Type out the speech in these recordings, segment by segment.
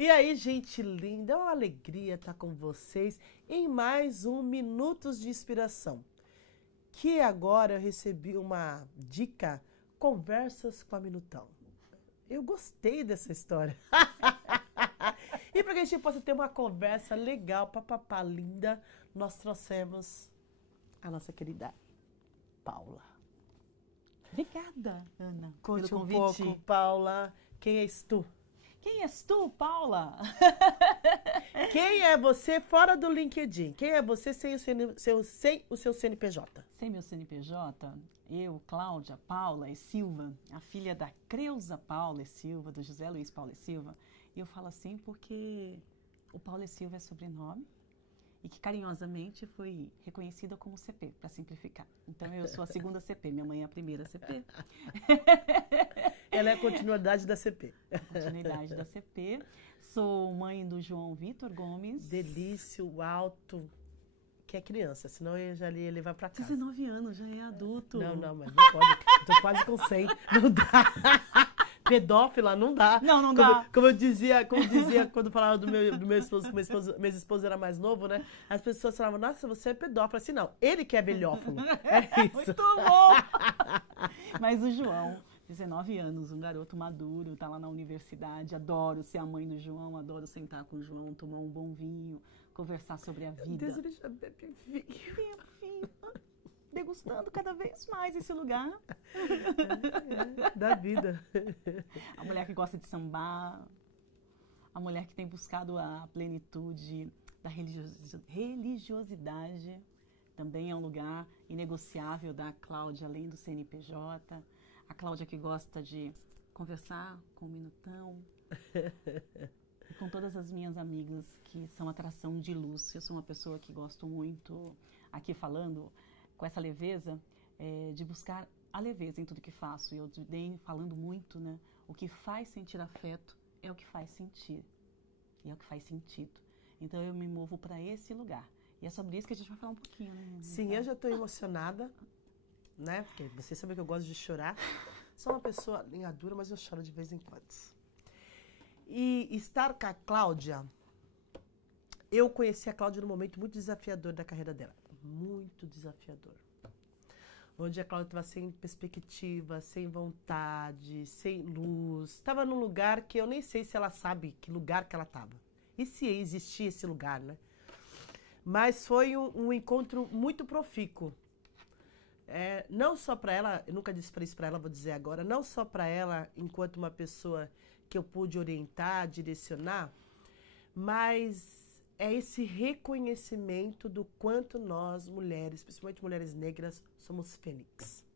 E aí, gente linda, é uma alegria estar com vocês em mais um Minutos de Inspiração. Que agora eu recebi uma dica, conversas com a Minutão. Eu gostei dessa história. E para que a gente possa ter uma conversa legal, papapá linda, nós trouxemos a nossa querida Paula. Obrigada, Ana, Conte pelo um convite. pouco, Paula, quem és tu? Quem és tu, Paula? Quem é você fora do LinkedIn? Quem é você sem o seu CNPJ? Sem meu CNPJ, eu, Cláudia Paula e Silva, a filha da Creuza Paula e Silva, do José Luiz Paula e Silva. E eu falo assim porque o Paula e Silva é sobrenome e que carinhosamente foi reconhecida como CP, para simplificar. Então eu sou a segunda CP, minha mãe é a primeira CP. Ela é a continuidade da CP. Continuidade da CP. Sou mãe do João Vitor Gomes. Delício, alto, que é criança, senão eu já ia levar pra casa. 19 anos, já é adulto. Não, mas não pode. Eu tô quase com 100. Não dá. Pedófila, não dá. Não dá. Como eu dizia quando falava do meu esposo, meu esposo era mais novo, né? As pessoas falavam, nossa, você é pedófilo. Assim, não, ele que é belhófilo. É isso. Muito bom! Mas o João, 19 anos, um garoto maduro, tá lá na universidade, adoro ser a mãe do João, adoro sentar com o João, tomar um bom vinho, conversar sobre a vida. Deus, ele já bebe vinho. Degustando cada vez mais esse lugar. Da vida. A mulher que gosta de sambar, a mulher que tem buscado a plenitude da religiosidade, também é um lugar inegociável da Cláudia, além do CNPJ. A Cláudia que gosta de conversar com o Minutão. E com todas as minhas amigas que são atração de luz. Eu sou uma pessoa que gosto muito, aqui falando com essa leveza, de buscar a leveza em tudo que faço. E eu venho falando muito, né? O que faz sentir afeto é o que faz sentir. E é o que faz sentido. Então eu me movo para esse lugar. E é sobre isso que a gente vai falar um pouquinho, né? Sim, eu já estou emocionada, né? Porque você sabe que eu gosto de chorar. Sou uma pessoa linha dura, mas eu choro de vez em quando. E estar com a Cláudia, eu conheci a Cláudia num momento muito desafiador da carreira dela. Muito desafiador. Onde a Cláudia estava sem perspectiva, sem vontade, sem luz. Estava num lugar que eu nem sei se ela sabe que lugar que ela estava. E se existia esse lugar, né? Mas foi um encontro muito profícuo. Não só para ela, eu nunca disse isso para ela, vou dizer agora, não só para ela, enquanto uma pessoa que eu pude orientar, direcionar, mas é esse reconhecimento do quanto nós, mulheres, principalmente mulheres negras, somos fênix.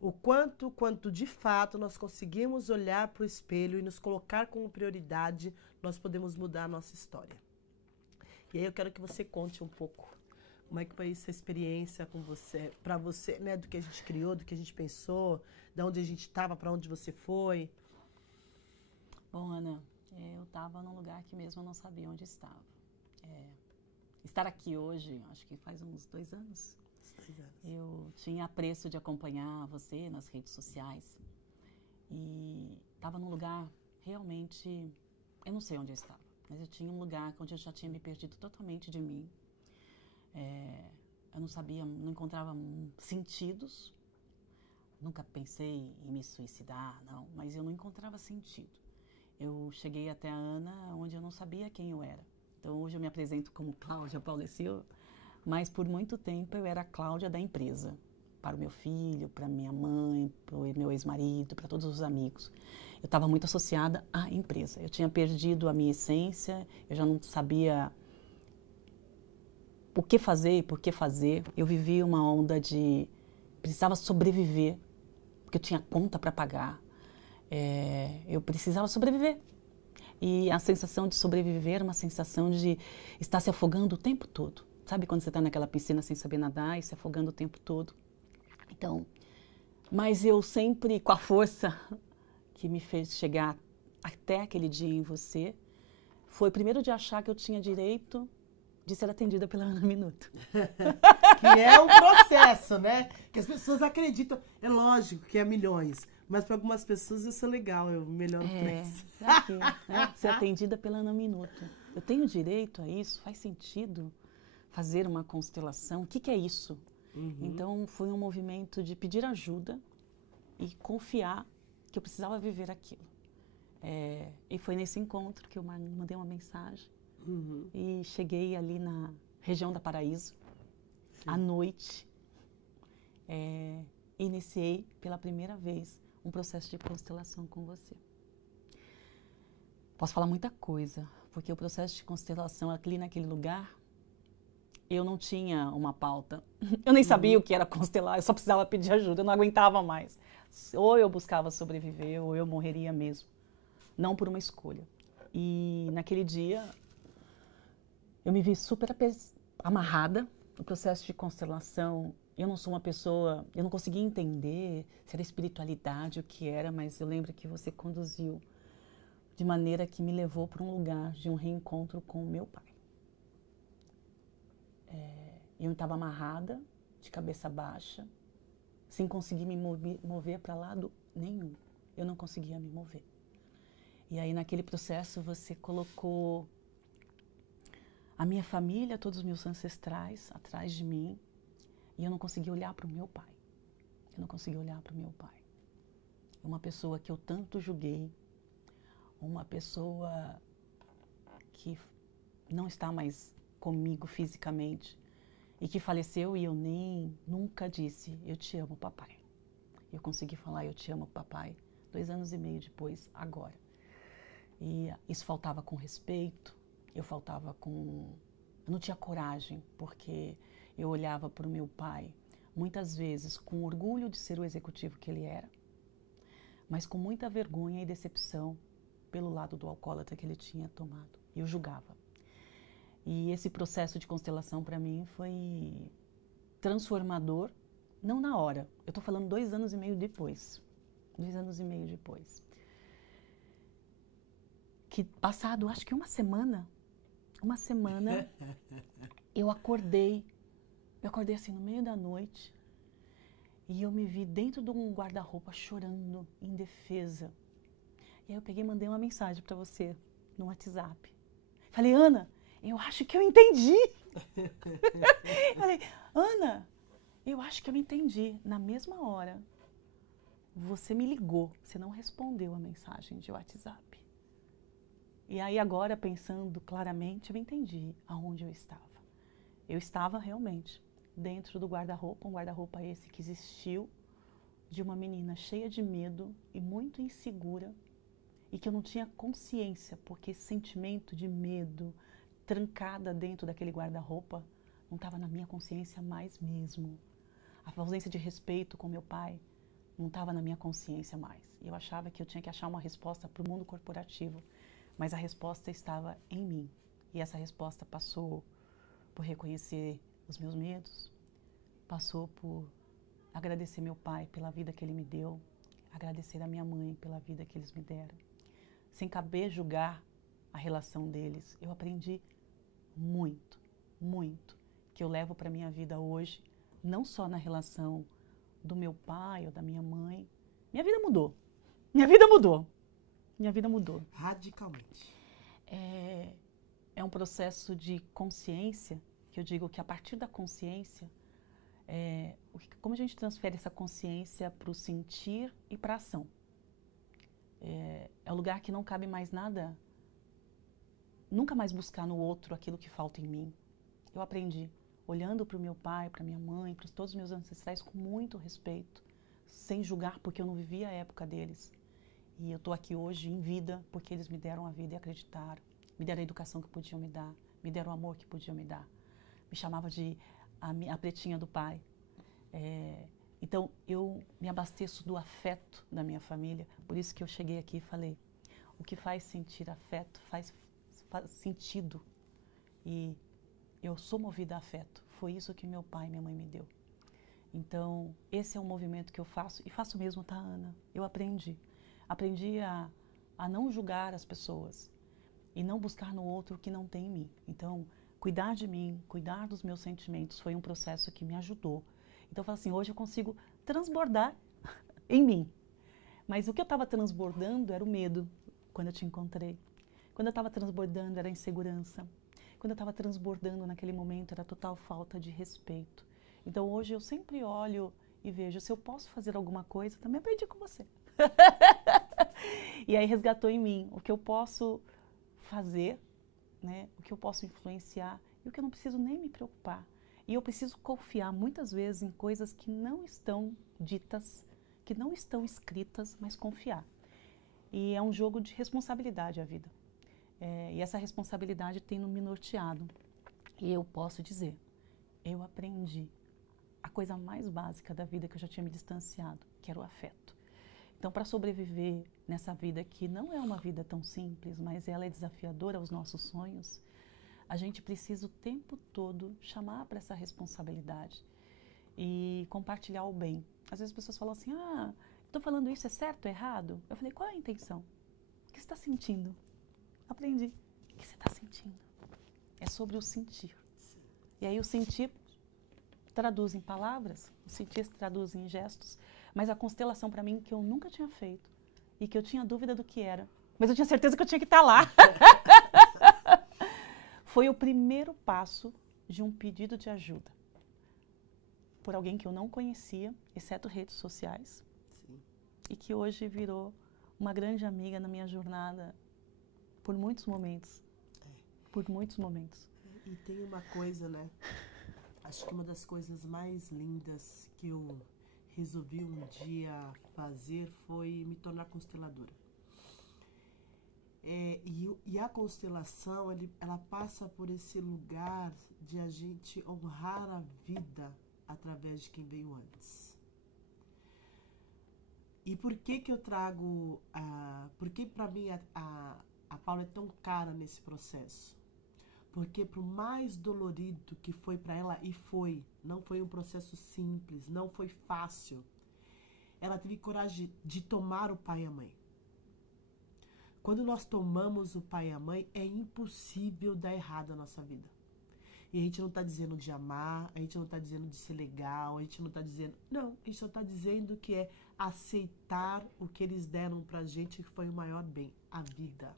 O quanto de fato nós conseguimos olhar para o espelho e nos colocar como prioridade, nós podemos mudar a nossa história. E aí eu quero que você conte um pouco como é que foi essa experiência com você, para você, né, do que a gente criou, do que a gente pensou, de onde a gente estava, para onde você foi. Bom, Ana, eu estava num lugar que mesmo eu não sabia onde estava. Estar aqui hoje, acho que faz uns 2 anos, eu tinha apreço de acompanhar você nas redes sociais e estava num lugar realmente, eu não sei onde eu estava, mas eu tinha um lugar onde eu já tinha me perdido totalmente de mim. Eu não sabia, não encontrava sentidos, nunca pensei em me suicidar, não, mas eu não encontrava sentido. Eu cheguei até a Ana onde eu não sabia quem eu era. Então hoje eu me apresento como Cláudia Paula e Silva, mas por muito tempo eu era a Cláudia da empresa. Para o meu filho, para minha mãe, para o meu ex-marido, para todos os amigos. Eu estava muito associada à empresa. Eu tinha perdido a minha essência, eu já não sabia o que fazer e por que fazer. Eu vivia uma onda de... precisava sobreviver, porque eu tinha conta para pagar. Eu precisava sobreviver. E a sensação de sobreviver era uma sensação de estar se afogando o tempo todo. Sabe quando você está naquela piscina sem saber nadar e se afogando o tempo todo? Então, mas eu sempre, com a força que me fez chegar até aquele dia em você, foi primeiro de achar que eu tinha direito de ser atendida pela Ana Minuto. Que é um processo, né? Que as pessoas acreditam. É lógico que é milhões, mas para algumas pessoas isso é legal, é o melhor preço. Pra quê, né? Ser atendida pela Ana Minuto. Eu tenho direito a isso? Faz sentido fazer uma constelação? O que é isso? Então, foi um movimento de pedir ajuda e confiar que eu precisava viver aquilo. E foi nesse encontro que eu mandei uma mensagem e cheguei ali na região da Paraíso, à noite, iniciei pela primeira vez um processo de constelação com você. Posso falar muita coisa, porque o processo de constelação ali naquele lugar, eu não tinha uma pauta. Eu nem sabia o que era constelar, eu só precisava pedir ajuda, eu não aguentava mais. Ou eu buscava sobreviver, ou eu morreria mesmo. Não por uma escolha. E naquele dia, eu me vi super amarrada no processo de constelação. Eu não sou uma pessoa, eu não conseguia entender se era espiritualidade, o que era, mas eu lembro que você conduziu de maneira que me levou para um lugar de um reencontro com o meu pai. Eu estava amarrada, de cabeça baixa, sem conseguir me mover para lado nenhum. Eu não conseguia me mover. E aí, naquele processo, você colocou a minha família, todos os meus ancestrais atrás de mim, e eu não conseguia olhar para o meu pai. Eu não conseguia olhar para o meu pai. Uma pessoa que eu tanto julguei, uma pessoa que não está mais comigo fisicamente e que faleceu e eu nunca disse, eu te amo, papai. Eu consegui falar, eu te amo, papai, 2 anos e meio depois, agora. E isso faltava com respeito, eu não tinha coragem, porque eu olhava para o meu pai, muitas vezes com orgulho de ser o executivo que ele era, mas com muita vergonha e decepção pelo lado do alcoólatra que ele tinha tomado. E eu julgava. E esse processo de constelação para mim foi transformador, não na hora. Eu estou falando 2 anos e meio depois. 2 anos e meio depois. Que passado, acho que uma semana, eu acordei assim no meio da noite e eu me vi dentro de um guarda-roupa chorando, indefesa. E aí eu peguei e mandei uma mensagem para você no WhatsApp. Falei, Ana, eu acho que eu entendi. Falei, Ana, eu acho que eu entendi. Na mesma hora, você me ligou, você não respondeu a mensagem de WhatsApp. E aí agora, pensando claramente, eu entendi aonde eu estava. Eu estava realmente dentro do guarda-roupa, um guarda-roupa esse que existiu, de uma menina cheia de medo e muito insegura, e que eu não tinha consciência, porque esse sentimento de medo, trancada dentro daquele guarda-roupa, não estava na minha consciência mais mesmo. A ausência de respeito com meu pai não estava na minha consciência mais. E eu achava que eu tinha que achar uma resposta para o mundo corporativo, mas a resposta estava em mim. E essa resposta passou por reconhecer os meus medos, passou por agradecer meu pai pela vida que ele me deu, agradecer a minha mãe pela vida que eles me deram. Sem caber julgar a relação deles, eu aprendi muito, muito, que eu levo para a minha vida hoje, não só na relação do meu pai ou da minha mãe. Minha vida mudou. Minha vida mudou. Minha vida mudou. Radicalmente. É um processo de consciência, que eu digo que a partir da consciência, como a gente transfere essa consciência para o sentir e para a ação? É o lugar que não cabe mais nada, nunca mais buscar no outro aquilo que falta em mim. Eu aprendi, olhando para o meu pai, para minha mãe, para todos os meus ancestrais com muito respeito, sem julgar, porque eu não vivia a época deles. E eu estou aqui hoje em vida porque eles me deram a vida e acreditaram, me deram a educação que podiam me dar, me deram o amor que podiam me dar. Me chamava de a pretinha do pai. Então, eu me abasteço do afeto da minha família, por isso que eu cheguei aqui e falei, o que faz sentir afeto faz sentido. E eu sou movida a afeto, foi isso que meu pai e minha mãe me deu. Então, esse é um movimento que eu faço, e faço mesmo, tá, Ana? Eu aprendi a não julgar as pessoas e não buscar no outro o que não tem em mim. Então, cuidar de mim, cuidar dos meus sentimentos foi um processo que me ajudou. Então eu falo assim, hoje eu consigo transbordar em mim. Mas o que eu estava transbordando era o medo quando eu te encontrei. Quando eu estava transbordando era a insegurança. Quando eu estava transbordando naquele momento era a total falta de respeito. Então hoje eu sempre olho e vejo, se eu posso fazer alguma coisa, também aprendi com você. E aí resgatou em mim o que eu posso fazer, né? O que eu posso influenciar e o que eu não preciso nem me preocupar. E eu preciso confiar muitas vezes em coisas que não estão ditas, que não estão escritas, mas confiar. E é um jogo de responsabilidade a vida. E essa responsabilidade tem me norteado. E eu posso dizer, eu aprendi a coisa mais básica da vida que eu já tinha me distanciado, que era o afeto. Então, para sobreviver nessa vida que não é uma vida tão simples, mas ela é desafiadora aos nossos sonhos, a gente precisa o tempo todo chamar para essa responsabilidade e compartilhar o bem. Às vezes as pessoas falam assim, estou falando isso, é certo, é errado? Eu falei, qual é a intenção? O que você está sentindo? Aprendi. O que você está sentindo? É sobre o sentir. E aí o sentir traduz em palavras, o sentir se traduz em gestos, mas a constelação para mim que eu nunca tinha feito e que eu tinha dúvida do que era, mas eu tinha certeza que eu tinha que estar lá. Foi o primeiro passo de um pedido de ajuda por alguém que eu não conhecia, exceto redes sociais. Sim. E que hoje virou uma grande amiga na minha jornada por muitos momentos. Por muitos momentos. E tem uma coisa, né? Acho que uma das coisas mais lindas que eu resolvi um dia fazer foi me tornar consteladora. E a constelação, ela passa por esse lugar de a gente honrar a vida através de quem veio antes. E por que eu trago... por que para mim a Paula é tão cara nesse processo? Porque por mais dolorido que foi para ela, e foi, não foi um processo simples, não foi fácil, ela teve coragem de tomar o pai e a mãe. Quando nós tomamos o pai e a mãe, é impossível dar errado na nossa vida. E a gente não está dizendo de amar, a gente não está dizendo de ser legal, a gente não está dizendo... Não, a gente só está dizendo que é aceitar o que eles deram pra gente, que foi o maior bem, a vida.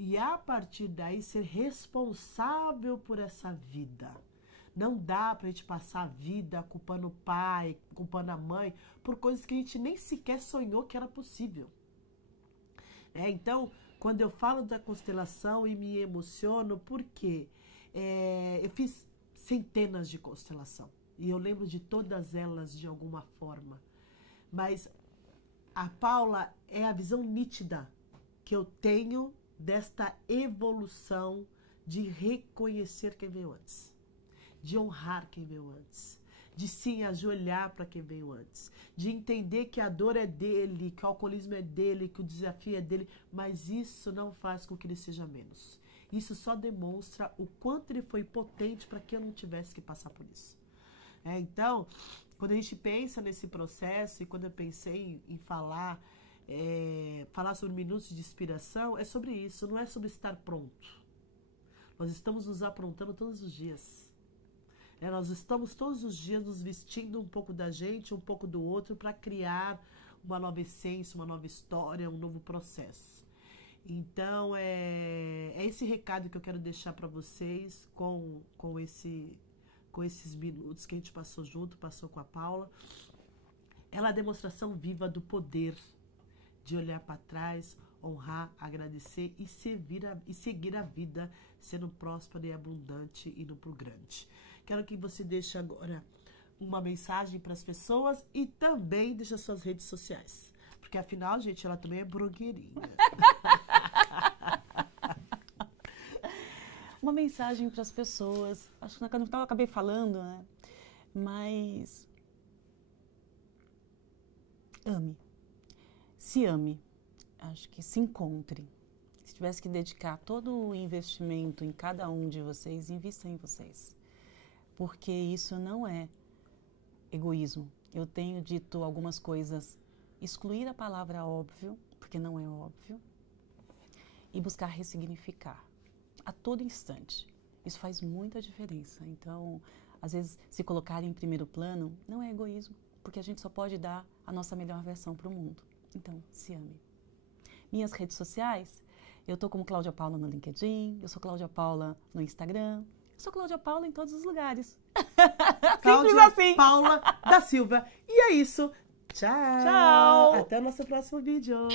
E a partir daí ser responsável por essa vida. Não dá pra gente passar a vida culpando o pai, culpando a mãe, por coisas que a gente nem sequer sonhou que era possível. Então, quando eu falo da constelação e me emociono, porque eu fiz centenas de constelação. E eu lembro de todas elas de alguma forma. Mas a Paula é a visão nítida que eu tenho desta evolução de reconhecer quem veio antes, de honrar quem veio antes, de sim ajoelhar para quem veio antes, de entender que a dor é dele, que o alcoolismo é dele, que o desafio é dele, mas isso não faz com que ele seja menos. Isso só demonstra o quanto ele foi potente para que eu não tivesse que passar por isso. Então, quando a gente pensa nesse processo, e quando eu pensei em falar sobre minutos de inspiração, é sobre isso, não é sobre estar pronto. Nós estamos nos aprontando todos os dias. Nós estamos todos os dias nos vestindo um pouco da gente, um pouco do outro, para criar uma nova essência, uma nova história, um novo processo. Então, é esse recado que eu quero deixar para vocês com esses minutos que a gente passou junto, passou com a Paula. Ela é a demonstração viva do poder de olhar para trás, honrar, agradecer e seguir a vida sendo próspera e abundante, indo pro grande. Quero que você deixe agora uma mensagem para as pessoas e também deixe suas redes sociais. Porque afinal, gente, ela também é blogueirinha. Uma mensagem para as pessoas. Acho que eu acabei falando, né? Mas ame. Se ame. Acho que se encontre. Se tivesse que dedicar todo o investimento em cada um de vocês, invista em vocês. Porque isso não é egoísmo. Eu tenho dito algumas coisas, excluir a palavra óbvio, porque não é óbvio, e buscar ressignificar a todo instante. Isso faz muita diferença. Então, às vezes, se colocar em primeiro plano não é egoísmo, porque a gente só pode dar a nossa melhor versão para o mundo. Então, se ame. Minhas redes sociais, eu tô como Cláudia Paula no LinkedIn, eu sou Cláudia Paula no Instagram, eu sou Cláudia Paula em todos os lugares. Simples assim. Paula da Silva. E é isso. Tchau. Tchau. Até o nosso próximo vídeo.